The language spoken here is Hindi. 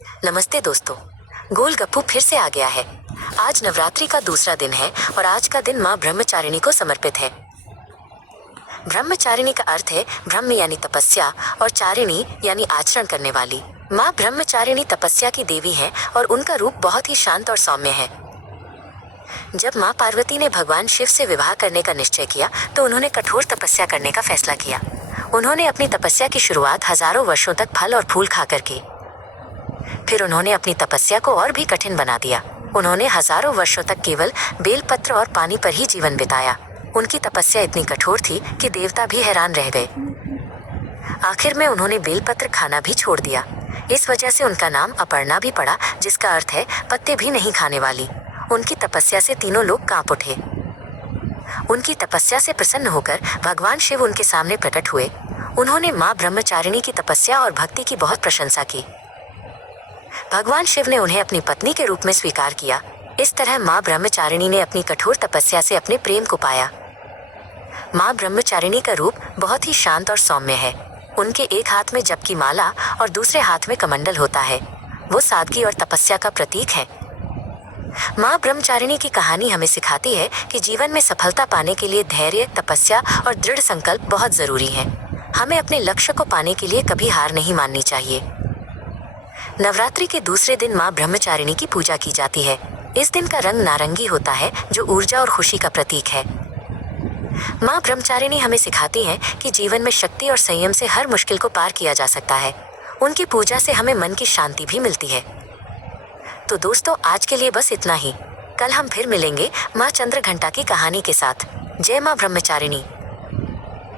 नमस्ते दोस्तों, गोलगप्पू फिर से आ गया है। आज नवरात्रि का दूसरा दिन है और आज का दिन माँ ब्रह्मचारिणी को समर्पित है। ब्रह्मचारिणी का अर्थ है ब्रह्म यानी तपस्या और चारिणी यानी आचरण करने वाली। माँ ब्रह्मचारिणी तपस्या की देवी हैं और उनका रूप बहुत ही शांत और सौम्य है। जब माँ पार्वती ने भगवान शिव से विवाह करने का निश्चय किया तो उन्होंने कठोर तपस्या करने का फैसला किया। उन्होंने अपनी तपस्या की शुरुआत हजारों वर्षों तक फल और फूल खाकर की। फिर उन्होंने अपनी तपस्या को और भी कठिन बना दिया। उन्होंने हजारों वर्षों तक केवल बेलपत्र और पानी पर ही जीवन बिताया। उनकी तपस्या इतनी कठोर थी कि देवता भी हैरान रह गए। आखिर में उन्होंने बेलपत्र खाना भी छोड़ दिया। इस वजह से उनका नाम अपर्णा भी पड़ा, जिसका अर्थ है पत्ते भी नहीं खाने वाली। उनकी तपस्या से तीनों लोग कांप उठे। उनकी तपस्या से प्रसन्न होकर भगवान शिव उनके सामने प्रकट हुए। उन्होंने माँ ब्रह्मचारिणी की तपस्या और भक्ति की बहुत प्रशंसा की। भगवान शिव ने उन्हें अपनी पत्नी के रूप में स्वीकार किया। इस तरह माँ ब्रह्मचारिणी ने अपनी कठोर तपस्या से अपने प्रेम को पाया। माँ ब्रह्मचारिणी का रूप बहुत ही शांत और सौम्य है। उनके एक हाथ में जप की माला और दूसरे हाथ में कमंडल होता है। वो सादगी और तपस्या का प्रतीक है। माँ ब्रह्मचारिणी की कहानी हमें सिखाती है कि जीवन में सफलता पाने के लिए धैर्य, तपस्या और दृढ़ संकल्प बहुत जरूरी है। हमें अपने लक्ष्य को पाने के लिए कभी हार नहीं माननी चाहिए। नवरात्रि के दूसरे दिन माँ ब्रह्मचारिणी की पूजा की जाती है। इस दिन का रंग नारंगी होता है, जो ऊर्जा और खुशी का प्रतीक है। माँ ब्रह्मचारिणी हमें सिखाती हैं कि जीवन में शक्ति और संयम से हर मुश्किल को पार किया जा सकता है। उनकी पूजा से हमें मन की शांति भी मिलती है। तो दोस्तों, आज के लिए बस इतना ही। कल हम फिर मिलेंगे माँ चंद्रघंटा की कहानी के साथ। जय माँ ब्रह्मचारिणी।